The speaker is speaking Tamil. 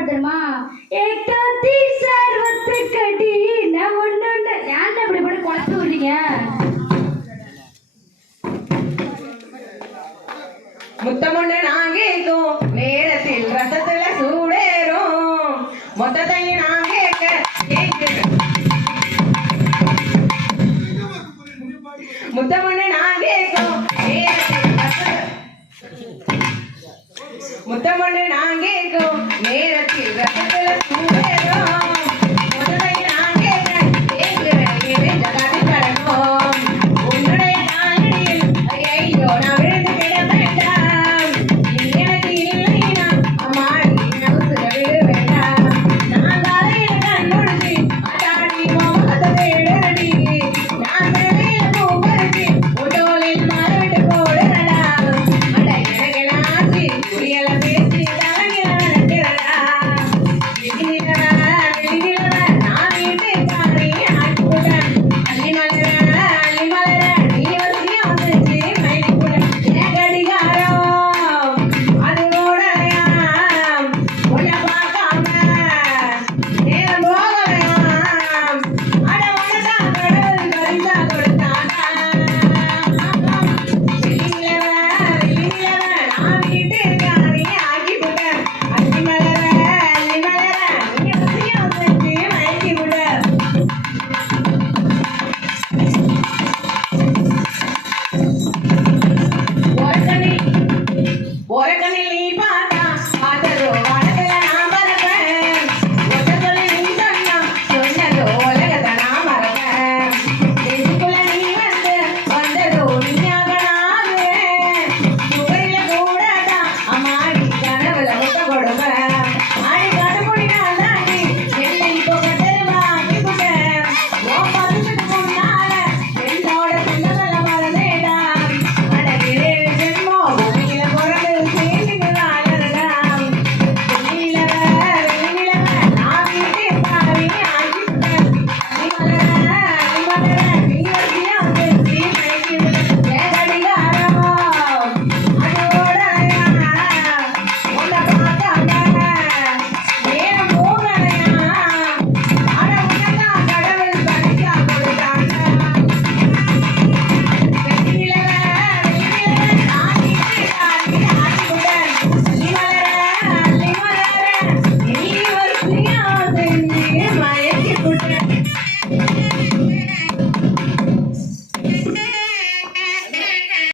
போட தெரியுமா ஏகாதி சர்வத்து கடி நான் ஒண்ணு ஒண்ணு ஏன் இப்படி போட்டு குழப்பி விடுறீங்க? முத்தமுண்டு நாங்கேக்கும் நேரத்தில் ரசத்துல சூடேறும். மொத்தத்தையும் நாங்கேக்க முத்தமுண்டு நாங்கேக்கும் முத்தமுண்டு நாங்கேக்கும்